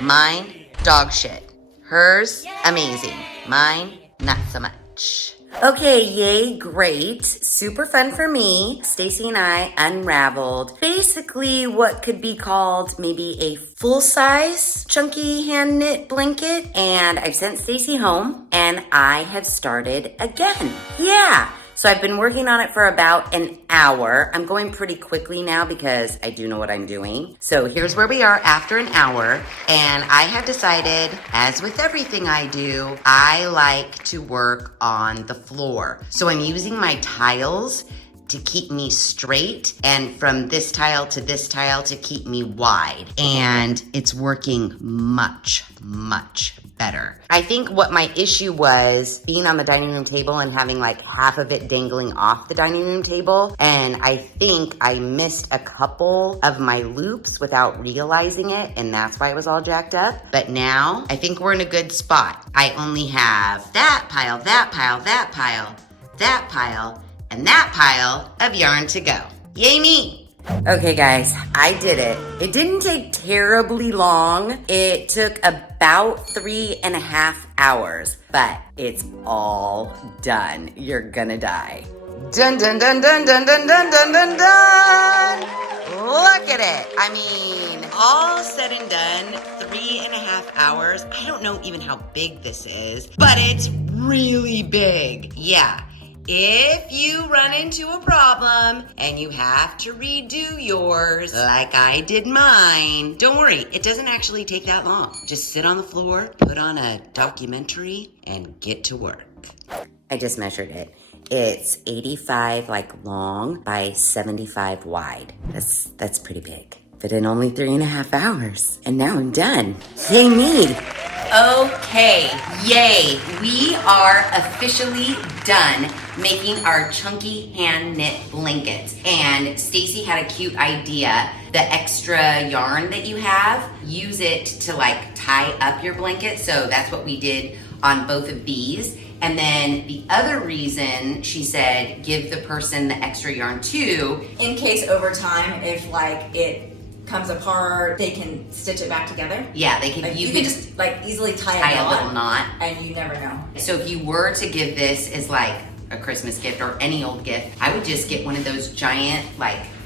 Mine, dog shit. Hers, amazing. Mine, not so much. Okay, yay, great. Super fun for me. Stacy and I unraveled basically what could be called maybe a full-size chunky hand knit blanket. And I've sent Stacy home and I have started again. Yeah. So I've been working on it for about an hour. I'm going pretty quickly now because I do know what I'm doing. So here's where we are after an hour. And I have decided, as with everything I do, I like to work on the floor. So I'm using my tiles to keep me straight, and from this tile to keep me wide. And it's working much, much better. I think what my issue was being on the dining room table and having like half of it dangling off the dining room table. And I think I missed a couple of my loops without realizing it. And that's why it was all jacked up. But now I think we're in a good spot. I only have that pile, that pile, that pile, that pile, and that pile of yarn to go. Yay me! Okay guys, I did it. It didn't take terribly long. It took about 3.5 hours, but it's all done. You're gonna die. Dun dun dun dun dun dun dun dun dun dun! Look at it. I mean, all said and done, 3.5 hours. I don't know even how big this is, but it's really big. Yeah. If you run into a problem and you have to redo yours like I did mine, don't worry, it doesn't actually take that long. Just sit on the floor, put on a documentary, and get to work. I just measured it. It's 85 long by 75 wide. That's pretty big. But in only 3.5 hours. And now I'm done. Yay me! Okay, yay. We are officially done making our chunky hand knit blankets. And Stacy had a cute idea. The extra yarn that you have, use it to tie up your blanket. So that's what we did on both of these. And then the other reason she said give the person the extra yarn too. In case over time, if it comes apart, they can stitch it back together. Yeah, they can. You can just easily tie a little knot, and you never know. So if you were to give this as a Christmas gift or any old gift, I would just get one of those giant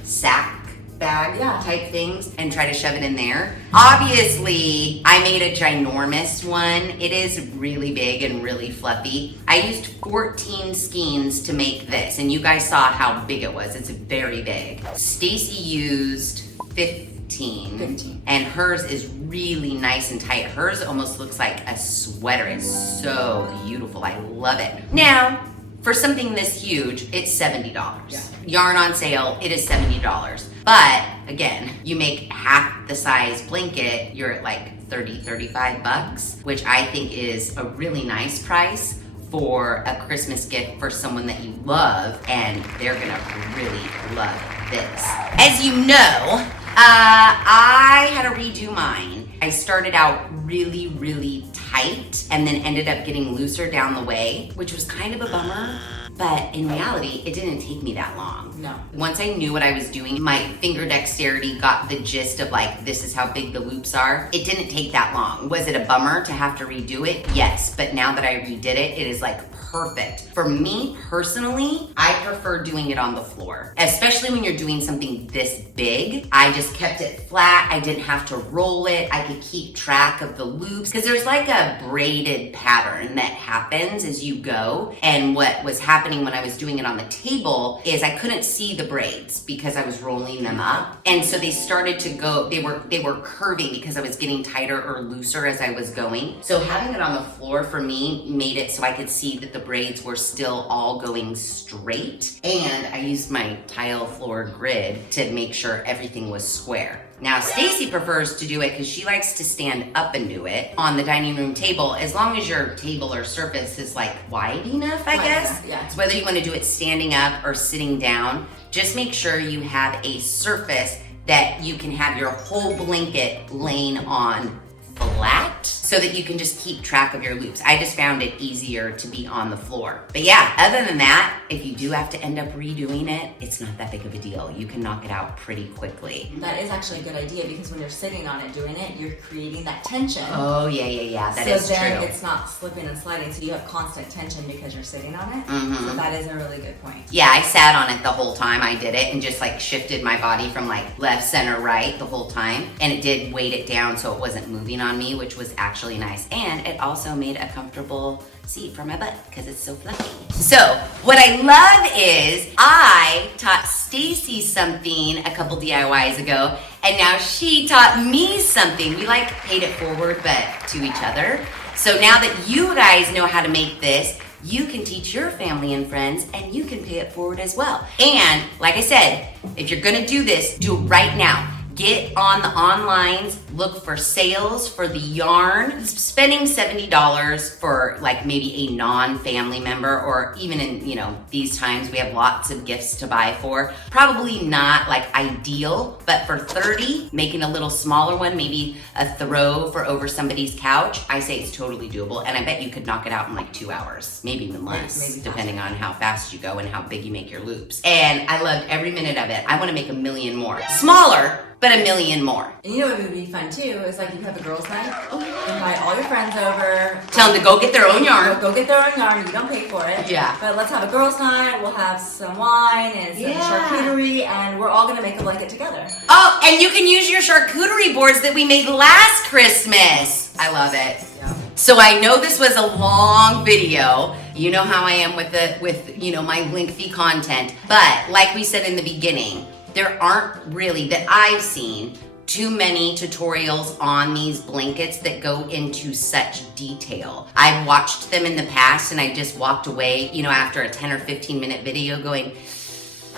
sack bag type things and try to shove it in there. Obviously, I made a ginormous one. It is really big and really fluffy. I used 14 skeins to make this, and you guys saw how big it was. It's very big. Stacy used 15. And hers is really nice and tight. Hers almost looks like a sweater. It's so beautiful. I love it. Now, for something this huge, it's $70. Yeah. Yarn on sale, it is $70. But again, you make half the size blanket, you're at 30, 35 bucks, which I think is a really nice price for a Christmas gift for someone that you love, and they're gonna really love this. As you know, I had to redo mine. I started out really, really tight and then ended up getting looser down the way, which was kind of a bummer. But in reality, it didn't take me that long. No. Once I knew what I was doing, my finger dexterity got the gist of this is how big the loops are. It didn't take that long. Was it a bummer to have to redo it? Yes, but now that I redid it, it is perfect. For me personally, I prefer doing it on the floor, especially when you're doing something this big. I just kept it flat. I didn't have to roll it. I could keep track of the loops because there's a braided pattern that happens as you go. And what was happening when I was doing it on the table is I couldn't see the braids because I was rolling them up. And so they started to go, they were curving because I was getting tighter or looser as I was going. So having it on the floor for me made it so I could see that the braids were still all going straight. And I used my tile floor grid to make sure everything was square. Now, Stacy prefers to do it because she likes to stand up and do it on the dining room table, as long as your table or surface is wide enough, I guess. Yeah. So whether you want to do it standing up or sitting down, just make sure you have a surface that you can have your whole blanket laying on flat so that you can just keep track of your loops. I just found it easier to be on the floor. But yeah, other than that, if you do have to end up redoing it, it's not that big of a deal. You can knock it out pretty quickly. That is actually a good idea because when you're sitting on it doing it, you're creating that tension. Oh, yeah, that is true. So then it's not slipping and sliding, so you have constant tension because you're sitting on it. So that is a really good point. Yeah, I sat on it the whole time I did it and just like shifted my body from like left, center, right the whole time. And it did weight it down so it wasn't moving on me, which was actually nice. And it also made a comfortable seat for my butt because it's so fluffy. So what I love is I taught Stacy something a couple DIYs ago, and now she taught me something. We like paid it forward, but to each other. So now that you guys know how to make this, you can teach your family and friends, and you can pay it forward as well. And like I said, if you're gonna do this, do it right now. Get on the onlines, look for sales for the yarn. Spending $70 for like maybe a non-family member, or even in, you know, these times we have lots of gifts to buy for. Probably not like ideal, but for $30, making a little smaller one, maybe a throw for over somebody's couch, I say it's totally doable. And I bet you could knock it out in like 2 hours, maybe even less, maybe depending on how fast you go and how big you make your loops. And I loved every minute of it. I wanna make 1 million more. Smaller, but 1 million more. And you know what would be fun too is like you have a girls' night. Invite all your friends over. Tell them to go get their own yarn. Go get their own yarn. You don't pay for it. Yeah. But let's have a girls' night. We'll have some wine and some charcuterie, and we're all gonna make a blanket together. Oh, and you can use your charcuterie boards that we made last Christmas. I love it. Yeah. So I know this was a long video. You know how I am with you know, my lengthy content. But like we said in the beginning, there aren't really, that I've seen, too many tutorials on these blankets that go into such detail. I've watched them in the past and I just walked away, you know, after a 10 or 15 minute video going,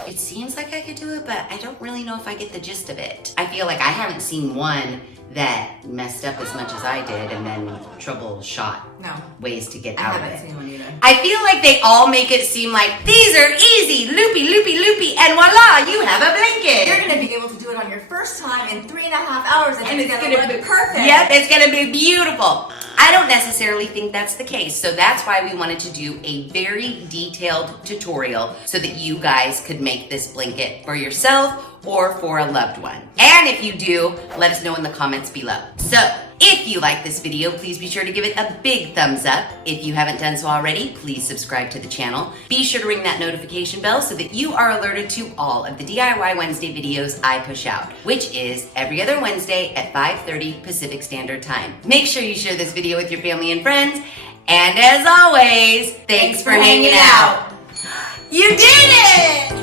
it seems like I could do it, but I don't really know if I get the gist of it. I feel like I haven't seen one that messed up as much as I did and then troubleshot ways to get out of it. I haven't seen one either. I feel like they all make it seem like these are easy, loopy, loopy, loopy, and voila, you have a blanket. You're gonna be able to do it on your first time in 3.5 hours, and it's gonna look perfect. Yep, it's gonna be beautiful. I don't necessarily think that's the case, so that's why we wanted to do a very detailed tutorial so that you guys could make this blanket for yourself or for a loved one. And if you do, let us know in the comments below. So, if you like this video, please be sure to give it a big thumbs up. If you haven't done so already, please subscribe to the channel. Be sure to ring that notification bell so that you are alerted to all of the DIY Wednesday videos I push out, which is every other Wednesday at 5:30 Pacific Standard Time. Make sure you share this video with your family and friends. And as always, thanks for hanging out. You did it!